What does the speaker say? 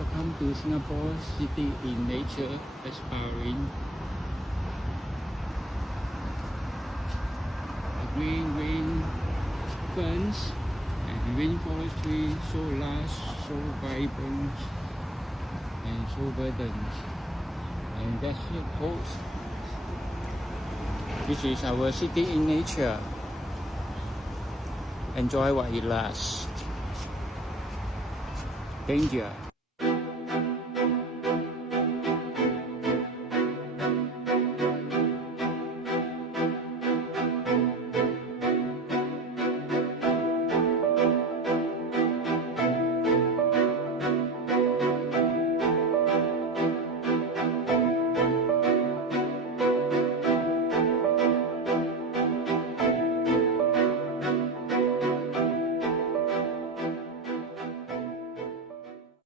Welcome to Singapore City in Nature, aspiring. Green ferns and rainforestry, so lush, so vibrant, and so verdant. And that's the coast. This is our city in nature. Enjoy while it lasts. Danger.